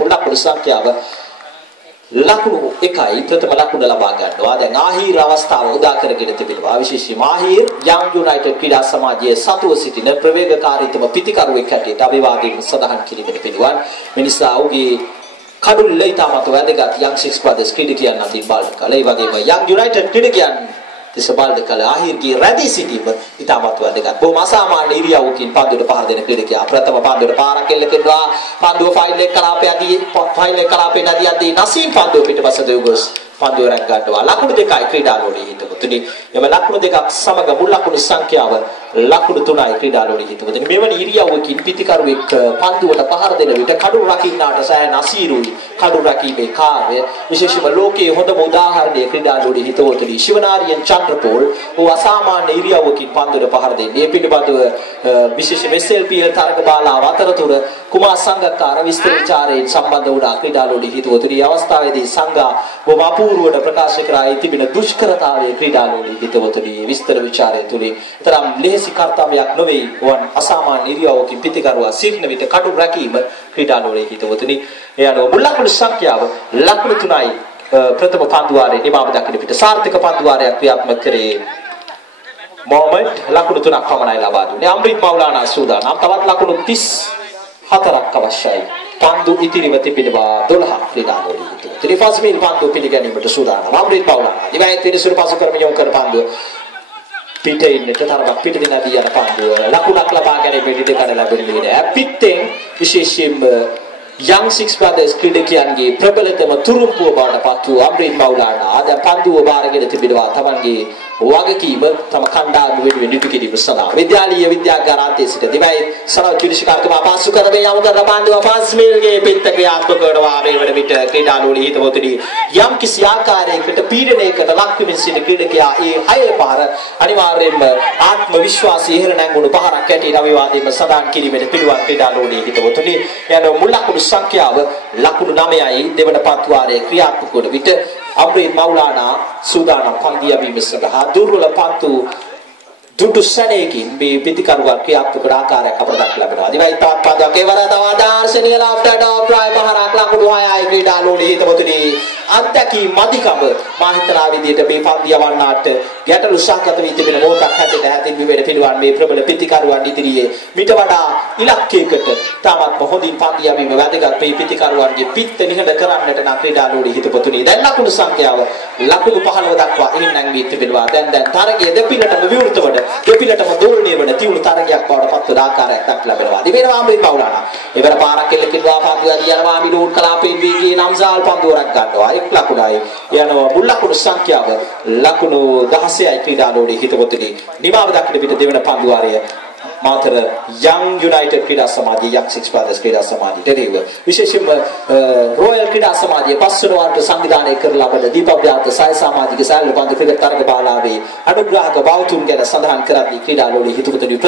ලකුණු සංඛ්‍යාව ලකුණු 1යි ප්‍රථම ලකුණ ලබා ගන්නවා. දැන් ආහීර අවස්ථාව උදා කරගෙන තිබෙනවා. විශේෂයෙන්ම ආහීර යම් යුනයිටඩ් ක්‍රීඩා සමාජයේ සතුව සිටින ප්‍රවේගකාරීතම පිතිකරුවෙක් හැටියට අභිවාදයෙන් සඳහන් කිරීමට පිළිවන්. මිනිසා ඔහුගේ කඩුල්ල ඉතාමත් වැදගත් යම් 6 brothers ක්‍රීඩකයන් අතින් බාල්ද කළ. ඒ වගේම යම් යුනයිටඩ් ක්‍රීඩකයන් තිස බාල්ද කළ ආහීර්ගේ රැඳී සිටීම ඉතාමත් වැදගත්. බොහොම අසාමාන්‍ය ඉරියව්වකින් පන්දුවට පහර දෙන ක්‍රීඩකයා ප්‍රථම පන්දුවට පාරක් එල්ල කෙරුවා. පන්දුව ෆයිල් එක කලාපයේදී නසීම් පන්දුව පිටපස දෙවගොස් පන්දුව රැක් ගන්නවා. ලකුණු 2යි ක්‍රීඩාලෝලී හිතවතුනි. එම ලකුණු දෙකක් සමග මුල් ලකුණු සංඛ්‍යාව ලකුණු 3යි ක්‍රීඩාලෝලී හිතවතුනි. මෙවැනි ඉරියව්වකින් පිතිකරුවෙක් පන්දුවට පහර දෙන විට කඩු රකින්නාට සෑහෙන අසීරුයි. කඩු රැකීමේ කාර්යය විශේෂයෙන්ම ලෝකයේ හොඳම උදාහරණය ක්‍රීඩාලෝලී හිතවතුනි ශිවනාරියන් චන්ද්‍රපෝල් ඔහු අසාමාන්‍ය ඉරියව්වකින් පන්දුවට පහර දෙන්නේ. මේ පිළිබඳව විශේෂ SLPL තරග බාලාව අතරතුර කුමාර සංගක්කාර විස්තර විචාරයෙන් සම්බන්ධ වුණා ක්‍රීඩාලෝලී හිතවතුනි. අවස්ථාවේදී සංඝා බොහොම අපූර්වවට ප්‍රකාශ කරා තිබෙන දුෂ්කරතාවයේ ක්‍රීඩාලෝලී හිතවතුනි විස්තර විචාරය තුලින් තරම් ලෙහෙසි කර්තව්‍යයක් නොවේ. වන් අසාමාන්‍ය ඉරියව්වකින් පිතිකරුවා සිටින විට කඩු රැකීම ක්‍රීඩාලෝලී හිතවතුනි. ඒ අනුව මුල් ලකුණු සංඛ්‍යාව ලකුණු 3යි ප්‍රථම පන්දුවාරයේ නිමාව දක්වන පිට සාර්ථක පන්දුවාරයක් ක්‍රියාත්මක කරේ මොහමඩ් ලකුණු 3ක් පමණයි ලබා දුන්නේ. අම්රිත් මෞලානා සූදානම්. තවත් ලකුණු 34ක් අවශ්‍යයි. පන්දු ඉතිරිව තිබෙනවා 12 ක්‍රීඩාලෝලී හිතවතුනි. ත්‍රිෆාස්මිල් පන්දු පිළිගැනීමට සූදානම්. අම්රිත් මෞලානා දිවයින් තිරිසුරු පසු කරමින් යොමු කර පන්දුව පිටේ ඉන්නට තරමක් පිටින් නැදී යන පන්දුව ලකුණක් ලබා ගැනීමට ඉඩ කඩ ලැබෙන්නේ නැහැ. පිටෙන් විශේෂයෙන්ම යම් 6 brothers ක්‍රීඩකයන්ගේ ප්‍රබලතම තුරුම්පුව බවට පත් වූ අම්රිත් මෞලානා අද පන්දුව බාරගෙන තිබෙනවා. තමන්ගේ වගකීම තම කණ්ඩායම වෙනුවෙන් ඉටු කිරීම සඳහා විද්‍යාලීය විද්‍යාගාරාන්තයේ සිට දිවයි සරව ජුනිෂ්කාර්තුමා පාසු කරගෙන යමු කරන පන්දුව ෆාස්මිල්ගේ පිට ක්‍රියාත්මක කරනවා. මේ වන විට ක්‍රීඩාලෝලී හිතවතුනි යම් කිසි ආකාරයකට පීඩනයකට ලක් වෙමින් සිටින ක්‍රීඩකයා ඒ 6 පාර අනිවාර්යයෙන්ම ආත්ම විශ්වාසය ඉහළ නැංගුණු පහරක් ඇටින් අවිවාදයෙන්ම සඳහන් කිරීමට පිළිවන් ක්‍රීඩාලෝලී හිතවතුනි. යන මුල් ලකුණු සංඛ්‍යාව ලකුණු 9යි දෙවන පන්දුවාරයේ ක්‍රියාත්මක වන විට අම්රිත් මෞලානා සූදානම් පන්දිය බීම සඳහා දුර්වල පන්තු දුටු සැනයකින් මේ පිතිකරුවා ක්‍රියාත්මක ආකාරයක් අපට දක්වලා ලැබෙනවා. දිවයි තාත් පන්දුවක් ඒවර තව දාර්ශනික ලාෆ්ටර් ඩොප් ප්‍රයිම් පහරක් ලකුණු 6යි ක්‍රීඩාලෝලී හිතවතුනි. අත්දැකීම් මදිකම මා හිතනා විදිහට මේ පන්දිය වන්නාට ගැටලු සහගත වී තිබෙන මොහොතක් හැටියට හැදින් විවේද පිළිවන් මේ ප්‍රබල පිතිකරුවන් ඉදිරියේ මිට වඩා ඉලක්කයකට තාමත් හොඳින් පන්දිය බීම වැදගත් මේ පිතිකරුවන්ගේ පිත්ත නිහඬ කරන්නට නම් ක්‍රීඩාලෝලී හිතවතුනි. දැන් ලකුණු සංඛ්‍යාව ලකුණු 15 දක්වා ඉහින් නැංවී තිබෙනවා. දැන් තරගයේ දෙපිලටම විවෘත වන දෙපිලටම දෝලණය වන තියුණු තරගයක් බවට පත් වන ආකාරයක් දක්වලා ලැබෙනවා. දිවෙනවා අම්රිත් මෞලානා. එවර පාරක් එල්ල කිව්වා පන්දුව දියනවා මිලෝඩ් කලාපේ වීගේ නම්සාල් පන්දුවරක් ගන්නවා. එක් ලකුණයි යනවා. මුල් ලකුණු සංඛ්‍යාව ලකුණු 16යි ක්‍රීඩාලෝලී හිතවතුනි. නිමාව දක්වන විට දෙවන පන්දුවාරය මාතර යම් යුනයිටඩ් ක්‍රීඩා සමාජයේ යම් 6 brothers ක්‍රීඩා සමාජයේ දෙරේව විශේෂයෙන්ම රොයල් ක්‍රීඩා සමාජයේ පස්වන වාරට සංවිධානය කරලා ලබන දීපව්‍යාත සය සමාජික සෑල්ල බඳ ක්‍රිකට් තරග බාලාවේ අනුග්‍රහක බෞතුන් ගැන සඳහන් කරද්දී ක්‍රීඩාලෝලී හිතවතුනි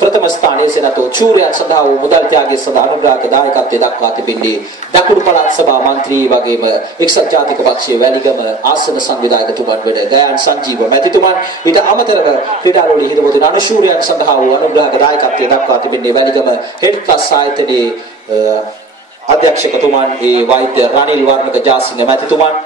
ප්‍රථම ස්ථානයේ සෙනතෝ චූරයන් සඳහා වූ මුදල් ත්‍යාගයේ සඳහා අනුග්‍රහක දායකත්වයේ දක්වා තිබෙන්නේ දකුණු පළාත් සභා මන්ත්‍රී වගේම එක්සත් ජාතික පක්ෂයේ වැලිගම ආසන සංවිධායකතුමන් වන ගයාන් සංජීව මැතිතුමන් ඊට අමතරව ක්‍රීඩාලෝලී හිතවතුනි අනුශූරයන් සඳහා වූ අනුග්‍රහක දායකත්වයේ දක්වා තිබෙන්නේ වැලිගම හෙඩ් ක්ලාස් ආයතනයේ අධ්‍යක්ෂකතුමන් ඒ වෛද්‍ය රනිල් වර්ණක ජාසිංහ මැතිතුමන්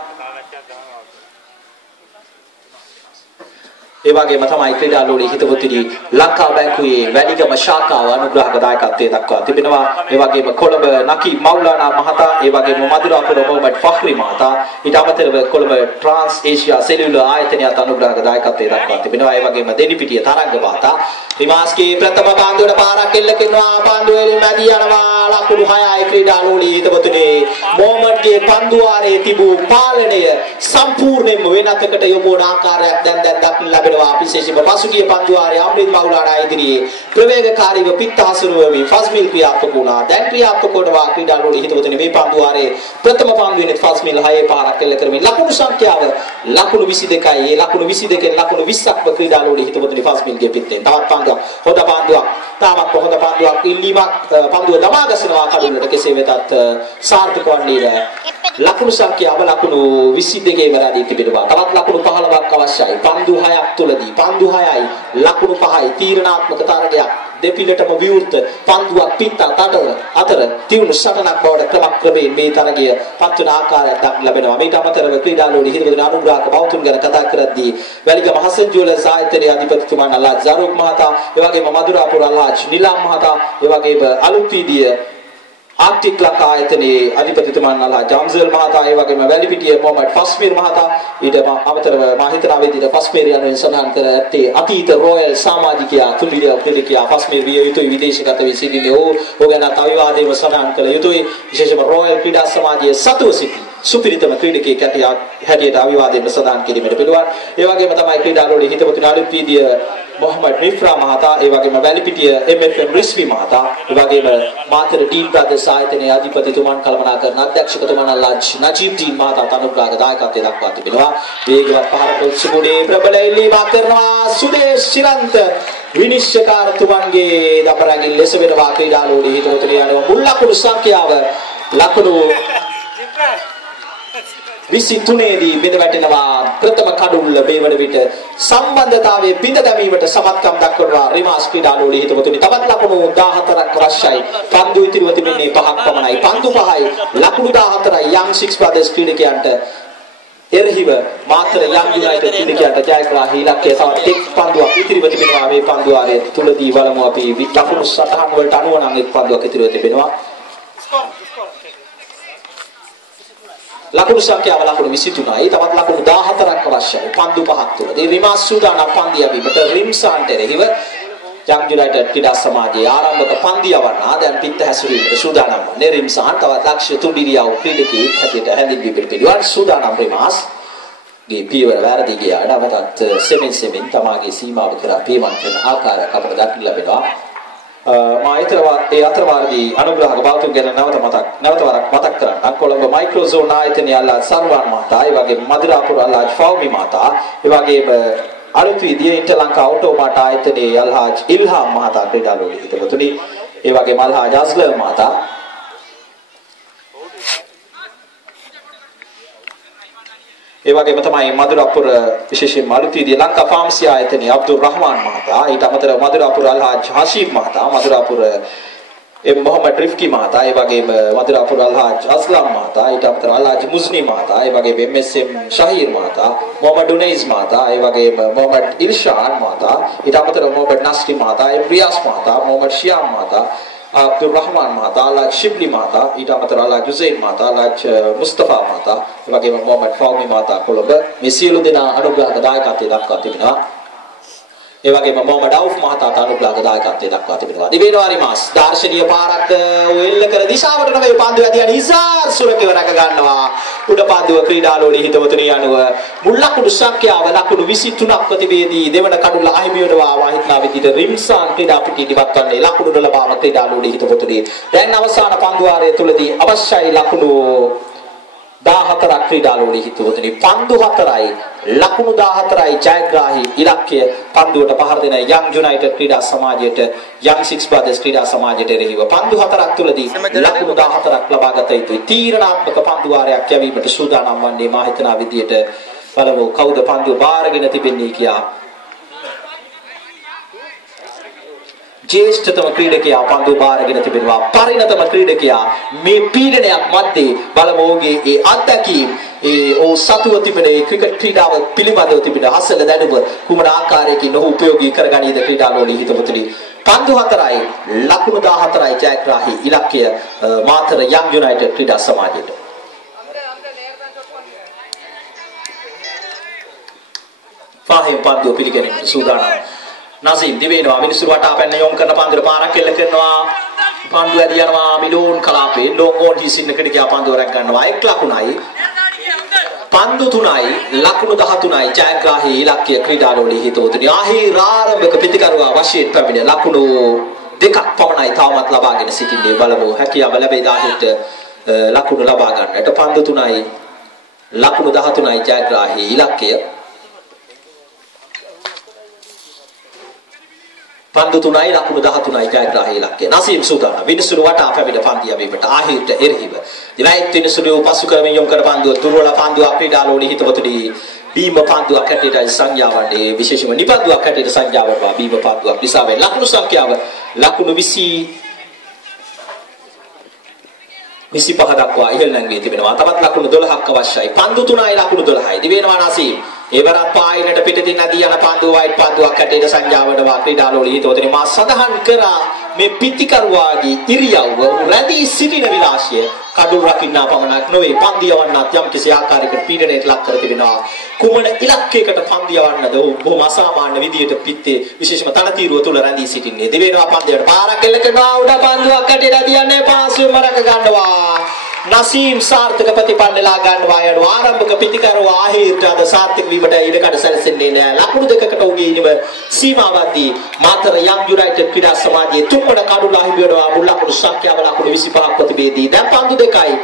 ඒ වගේම තමයි ක්‍රීඩාලෝලී හිතවතුනි ලංකා බැංකුවේ වැලිගම ශාඛාව අනුග්‍රහක දායකත්වයේ දක්වා තිබෙනවා. ඒ වගේම කොළඹ නකී මෞලානා මහතා, ඒ වගේම මදුරාපුර මොහමඩ් ෆඛ්රි මහතා, ඊට අමතරව කොළඹ ට්‍රාන්ස් ඒෂියා සෙලියුලර් ආයතනයත් අනුග්‍රහක දායකත්වයේ දක්වා තිබෙනවා. ඒ වගේම දෙනිපිටිය තරංග මහතා ත්‍රිමාස්කේ ප්‍රථම පන්දුවට පාරක් එල්ල කරනවා. පන්දුව එළින් මැදී යනවා. ලකුණු 6යි ක්‍රීඩාලෝලී හිතවතුනි. මොහමඩ්ගේ පන්දුවාරයේ තිබූ පාලනය සම්පූර්ණයෙන්ම වෙනතකට යොමු වන ආකාරයක් දැන් දක්වන්න ලැබෙනවා. විශේෂයෙන්ම පසුගිය පන්දුවාරයේ අම්රිත් මෞලානා ඉදිරියේ ප්‍රවේගකාරීව පිට හසුරුවමින් ෆස්මිල් ක්‍රියාත්මක වුණා. දැන් ක්‍රියාත්මක වනවා ක්‍රීඩාලෝලී හිතවතුනි. මේ පන්දුවාරයේ ප්‍රථම පන්දුවේ ෆස්මිල් 6 පාරක් එල්ල කරමින් ලකුණු සංඛ්‍යාව ලකුණු 22යි. ඒ ලකුණු 22කින් ලකුණු 20ක්ම ක්‍රීඩාලෝලී හිතවතුනි ෆස්මිල්ගේ පිටෙන්. තවත් පන්දුවක් හොඳ පන්දුවක්. තාමත් හොඳ පන්දුවක් ඉල්ලීමක් පන්දුව දමා ගසනවා කඩුල්ලට. කෙසේ වෙතත් සාර්ථක වන්නේ නැහැ. ලකුණු සංඛ්‍යාව ලකුණු 22 වරදී තිබෙනවා. තවත් ලකුණු 15ක් අවශ්‍යයි. පන්දු 6ක් තුලදී පන්දු 6යි ලකුණු 5යි තීරණාත්මක තරගයක් දෙපිලටම විවෘත පන්දුවක් පිටත අතර තියුණු සටනක් බවට ක්‍රමක්‍රමයෙන් මේ තරගය පත්වන ආකාරයක් දක්න ලැබෙනවා. මේට අමතරව ක්‍රීඩාලෝඩි හිතවතුන් අනුග්‍රහක බෞතුන් ගැන කතා කරද්දී වැලිගම හසන් ජුවලර්ස් ආයතනයේ අධිපතිතුමන් අල්ලාහ් ජාරුක් මහතා, ඒ වගේම මදුරාපුර අල්ලාහ් නිලාම් මහතා, ඒ වගේම අලුත්වීදිය ආර්ටික් ලංකා ආයතනයේ අධිපතිතුමන් අල්ලාහ් ජම්සල් මහතා, ඒ වගේම වැලිපිටිය මොහමඩ් ෆස්මීර් මහතා, ඊට අමතරව මා හිතනවා වේදිත ෆස්මීර් යනුවෙන් සඳහන් කර ඇත්තේ අතීත රොයල් සමාජිකයා තුලිය ක්‍රීඩකයා ෆස්මීර් විය යුතුයි විදේශගත වී සිටින්නේ. ඕ ගැන අවිවාදයෙන් සඳහන් කළ යුතුයි. විශේෂම රොයල් ක්‍රීඩා සමාජයේ සතුව සිටි සුපිරිතම ක්‍රීඩකයෙක් හැටියට අවිවාදයෙන් සඳහන් කිරීමට පිළිවන්. ඒ වගේම තමයි ක්‍රීඩාලෝඩි හිතවතුන් අලුත්වීදිය මොහමඩ් මිෆ්රා මහතා, ඒ වගේම වැලිපිටිය MFM රිස්වි මහතා, ඒ වගේම මාතර ඩීන් බ්‍රදර්ස් ආයතනයේ අධිපතිතුමන් කළමනාකරන අධ්‍යක්ෂකතුමන් අල්ලාහ් නජීබ් ඩීන් මහතා අනුග්‍රහක දායකත්වයෙන් දක්වා තිබෙනවා. වේගවත් පහරක උත්සුමුඩේ ප්‍රබල එල්ලීමක් කරනවා සුදේශ් ශිරන්ත විනිශ්චයකාරතුමන්ගේ දපරගින් ලෙස වෙනවා. ක්‍රීඩාලෝඩි හිතවතුන් යනවා මුල් ලකුණු සංඛ්‍යාව ලකුණු 23 දී බිඳ වැටෙනවා. ප්‍රථම කඩුල්ල මේ වන විට සම්බන්ධතාවයේ බිඳ දැමීමට සමත්කම් දක්වනවා රිමාස් ක්‍රීඩාලෝඩි හිතවතුනි. තවත් ලකුණු 14ක් අවශ්‍යයි. පන්දු ඉතිරිව තිබෙන්නේ 5ක් පමණයි. පන්දු 5යි ලකුණු 14යි යම් 6 බ්‍රදර්ස් ක්‍රීඩකයන්ට එරහිව මාතර යම් යුනයිටඩ් ක්‍රීඩකයන්ට ජයග්‍රාහී ඉලක්කය තවත් එක් පන්දුවක් ඉතිරිව තිබෙනවා. මේ පන්දු ආරය තුලදී වලමු අපි ලකුණු සටහන් වලට අනුව නම් එක් පන්දුවක් ඉතිරිව තිබෙනවා. ලකුණු සංඛ්‍යාව ලකුණු 23යි. තවත් ලකුණු 14ක් අවශ්‍යයි. පන්දු 5ක් තුල. මේ රිමාස් සූදානම් පන්දිය වීමට රිම්සාන්ට එරෙහිව යම් යුනයිටඩ් ක්‍රීඩා සමාජයේ ආරම්භක පන්දිය වන්නා දැන් පිට හැසිරීමට සූදානම් වන්නේ රිම්සාන්. තවත් ලක්ෂ්‍ය තුඩිරියව ක්‍රීඩකයෙක් හැටියට හැඳින්වීමට පිළිවන් සූදානම් රිමාස්. ගේ පියවර වැරදි ගියාට අවතත් සෙමින් තමාගේ සීමාව කරා පියවන්ත වෙන ආකාරයක් අපට දක්න ලැබෙනවා. ඒ අතරවාරදී අනුග්‍රහක බෞතුන් ගැන නැවත වරක් මතක් කරන්න. කොළඹ මයික්‍රෝසෝන් ආයතනයේ අල්ලාහ් සර්වන් මහතා, ඒ වගේම මදුරාපුර අල්ලාහ් ෆෞමි මහතා, ඒ වගේම අලුත්වීදිය ඉන්ටර් ලංකා ඔටෝමාට ආයතනයේ අල්ලාහ් ඉල්හාම් මහතා ක්‍රීඩාලෝඩි හිතවතුනි, ඒ වගේම අල්ලාහ් ජස්ලර් මහතා, ඒ වගේම තමයි මදුරාපුර විශේෂයෙන්ම අලුත්වීදිය ලංකා ෆාමසි ආයතනයේ අබ්දුල් රහමාන් මහතා, ඊට අමතරව මදුරාපුර අල්ලාහ් හෂීම් මහතා, මදුරාපුර මොහමඩ් රිෆ්කි මහතා, ඒ වගේම මදුරාපුර අල්ලාහ් අස්ලම් මහතා, ඊට අමතරව අල්ලාහ් මුස්නි මහතා, ඒ වගේම MSM ශහීර් මහතා, මොහමඩ් උනයිස් මහතා, ඒ වගේම මොහමඩ් ඉල්ෂාන් මහතා, ඊට අමතරව මොහමඩ් නස්රි මහතා, රියාස් මහතා, මොහමඩ් ශියාම් මහතා, අබ්දුල් රහමාන් මහතා, අල්ලාහ් ශිබ්ලි මහතා, ඊට අමතරව අල්ලාහ් ජුසයින් මහතා, අල්ලාහ් මුස්තෆා මහතා, ඒ වගේම මොහමඩ් ෆෞමි මහතා කොළඹ මේ සියලු දෙනා අනුග්‍රහක දායකත්වයෙන් දක්වා තිබෙනවා. ඒ වගේම මොහමඩ් අවුෆ් මහතා අනුග්‍රහක දායකත්වයෙන් දක්වා තිබෙනවා. දිවේනවාරි මාස් දාර්ශනීය පාරක් එල්ල කර දිශාවට නම පන්දු ඇදියන් ඉසාර් සුරකව රැක ගන්නවා. උඩ පන්දුව ක්‍රීඩාලෝඩි හිතවතුනි අනුව මුල් ලකුණු සංඛ්‍යාව ලකුණු 23ක් ප්‍රතිවේදී දෙවන කඩුල්ල අහිමි වෙනවා. වාහිත්නා විදිහට රිම්සාන් ක්‍රීඩා පිටියට ඉවත් කරන්නේ ලකුණු 12ම ක්‍රීඩාලෝඩි හිතවතුනි. දැන් අවසාන පන්දු වාරය තුලදී අවශ්‍යයි ලකුණු 14ක් ක්‍රීඩාලෝඩි හිතවතුනි. පන්දු 4යි ලකුණු 14යි ජයග්‍රාහී ඉලක්කය. පන්දුවට පහර දෙන යම් යුනයිටඩ් ක්‍රීඩා සමාජයට යම් 6 බ්‍රදර්ස් ක්‍රීඩා සමාජයට එරෙහිව පන්දු 4ක් තුලදී ලකුණු 14ක් ලබා ගත යුතුයි. තීරණාත්මක පන්දු වාරයක් යැවීමට සූදානම් වන්නේ මා හිතනා විදියට බලමු කවුද පන්දුව බාරගෙන තිබෙන්නේ කියා. ජේෂ්ඨතම ක්‍රීඩකයා පන්දු බාරගෙන තිබෙනවා. පරිණතම ක්‍රීඩකයා මේ පීඩනයක් මැද්දේ බලමු ඔහුගේ ඒ අත්දැකීම් ඒ සතුව තිබෙන ක්‍රිකට් ක්‍රීඩාව පිළිබඳව තිබෙන හසල දැනුම කුමන ආකාරයකින් ඔහු උපයෝගී කරගනීද ක්‍රීඩාලෝඩි හිතවතුනි. පන්දු 4යි ලකුණු 14යි ජයග්‍රාහී ඉලක්කය මාතර යම් යුනයිටඩ් ක්‍රීඩා සමාජයට. ෆාහිම් පන්දුව පිළිගැනීමට සූදානම්. නසීම් දිවේනවා මිනිස්සු වටා පැන්න යොම් කරන පන්දුර පාරක් එල්ල කරනවා. පන්දුව ඇදී යනවා මිලෝන් කලාපේ ලෝගෝන් හිසින්න ක්‍රීඩකයා පන්දුව රැක ගන්නවා. 1 ලකුණයි පන්දු 3යි ලකුණු 13යි ජයග්‍රාහී ඉලක්කය ක්‍රීඩාලෝඩි හිතවතුනි. ආරම්භක ප්‍රතිකරුවා වශයෙන් පැමිණ ලකුණු 2ක් පමණයි තවමත් ලබාගෙන සිටින්නේ. බලමු හැකියාව ලැබෙයි දාහිට ලකුණු ලබා ගන්නට. පන්දු 3යි ලකුණු 13යි ජයග්‍රාහී ඉලක්කය. පන්දු 3යි ලකුණු 13යි ජයග්‍රාහී ඉලක්කය. නසීම් සූදානම් විනිසුරු වටා පැමිණ පන්දිය වීමට ආහිරට එරෙහිව. දිවයිත් විනිසුරු පසු කරමින් යොමු කර පන්දුව දුර්වල පන්දුවක් ක්‍රීඩාලෝඩි හිතවතුනි. බීම පන්දුවක් හැටියට සංඥා වන්නේ විශේෂම නිපන්දුවක් හැටියට සංඥා වනවා. බීම පන්දුවක් නිසා වෙන ලකුණු සංඛ්‍යාව ලකුණු 25 දක්වා ඉහළ නැංවී තිබෙනවා. තවත් ලකුණු 12ක් අවශ්‍යයි. පන්දු 3යි ලකුණු 12යි. දිවෙනවා නසීම්. ඒවරත් පායිනට පිටින් නදී යන පන්දුව වයිට් පන්දුවක් හැටියට සංජාවනවා ක්‍රීඩාලෝලී හිතවතුනි මා සඳහන් කරා මේ පිටිකරුවාගේ ඉරියව්ව රැඳී සිටින විලාශය කඩුල් රකින්නා පමණක් නොවේ පන්දියවන්නත් යම් කිසි ආකාරයකට පීඩනයට ලක් කර තිබෙනවා. කුමන ඉලක්කයකට පන්දියවන්නද බොහොම අසාමාන්‍ය විදියට පිටේ විශේෂම තනතිරුව තුල රැඳී සිටින්නේ. දිවෙනවා පන්දියට පාරක් එල්ල කරනවා උඩ පන්දුවක් හැටියට දියන්නේ පාසුවෙන් මරක ගන්නවා. නසීම් සාර්ථක ප්‍රතිපන්නලා ගන්නවා යන ආරම්භක පිටිකරුවා ආහිර්ට අද සාර්ථක වීමට ඉඩකඩ සැලසෙන්නේ නැහැ. ලකුණු දෙකකට උගේ ඉනිම සීමාවදී මාතර යම් යුනයිටඩ් ක්‍රීඩා සමාජයේ තුන්වන කඩුල අහිමිවෙනවා මුල් ලකුණු සංඛ්‍යාව ලකුණු 25ක් ප්‍රතිබේදී. දැන් පන්දු දෙකයි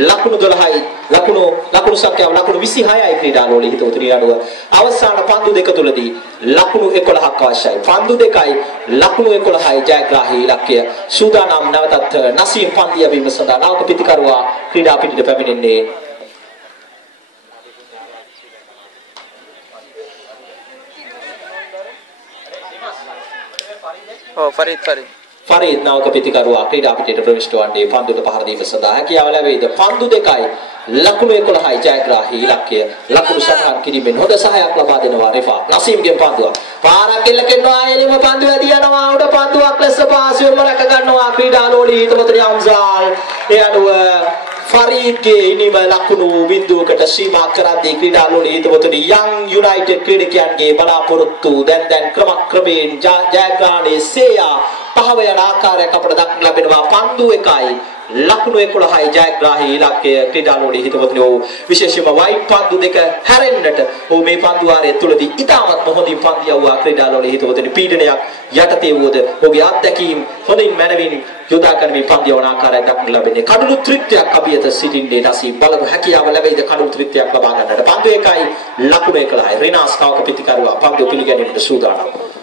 ලකුණු 12යි ලකුණු සංඛ්‍යාව ලකුණු 26යි ක්‍රීඩාලෝලී හිතවතුනි අනුව අවසාන පන්දු දෙක තුලදී ලකුණු 11ක් අවශ්‍යයි. පන්දු දෙකයි ලකුණු 11යි ජයග්‍රාහී ඉලක්කය. සූදානම් නැවතත් නසීම් පන්දිය වීම සඳහා නාවක පිටිකරුවා ක්‍රීඩා පිටිට පැමිණෙන්නේ. ෆරීද් නාවක පිටිකරුවා ක්‍රීඩා පිටියට ප්‍රවිෂ්ඨ වන්නේ පන්දුට පහර දීම සඳහා හැකියාව ලැබෙයිද? පන්දු දෙකයි ලකුණු 11යි ජයග්‍රාහී ඉලක්කය. ලකුණු සටහන් කිරීමෙන් හොඳ සහායක් ලබා දෙනවා රෙෆා. නසීම්ගෙන් පන්දුව. පාරක් එල්ල කරනවා එළිම පන්දුව දියනවා උඩ පන්දුවක් ලෙස පාසුවෙන්ම රැක ගන්නවා ක්‍රීඩාලෝලී හිතවතුනි අම්සාල්. ඒ අනුව ෆරීද්ගේ ඉනිම ලකුණු බිඳුවකට සීමා කරද්දී ක්‍රීඩාලෝලී හිතවතුනි යං යුනයිටඩ් ක්‍රීඩකයන්ගේ බලාපොරොත්තු දැන් ක්‍රමක්‍රමයෙන් ජයග්‍රහණයේ සේයා පහව යන ආකාරයක් අපට දක්නට ලැබෙනවා. පන්දු එකයි ලකුණු 11යි ජයග්‍රාහී ඉලක්කය ක්‍රීඩාලෝලී හිතවතුනි විශේෂයෙන්ම වයිට් පන්දු දෙක හැරෙන්නට මේ පන්දු වාරය තුලදී ඉතාමත් හොඳින් පන්දියවුවා ක්‍රීඩාලෝලී හිතවතුනි පීඩනයක් යටතේ වුවද ඔහුගේ අත්දැකීම් හොඳින් මැනවින් යොදා ගන්න පන්දියවන ආකාරයක් දක්නට ලැබෙන්නේ. කඩළු ත්‍රිත්වයක් අභියත සිටින්නේ නසීම් බලමු හැකියාව ලැබෙයිද කඩළු ත්‍රිත්වයක් ලබා ගන්නට. පන්දු එකයි ලකුණු 11යි රිනාස් නාවක පිටිකරුවා පන්දු පිළිගැනීමට සූදානම්.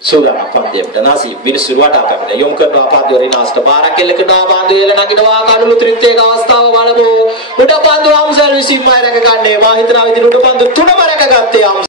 සූදානම් පන්දියට නසීම් විනිසුරුවට අපිට යොමු කරනවා පන්දිය රිනාස්ට පාරක් එල්ල කරනවා පන්දිය එල්ල නගිනවා කඩළු ත්‍රිත්වයක අවස්ථාව බලමු. උඩ පන්දු අම්සල් විසින්මයි රැකගන්නේ. මා හිතනවා විදිහට උඩ පන්දු තුනම රැකගත්තේ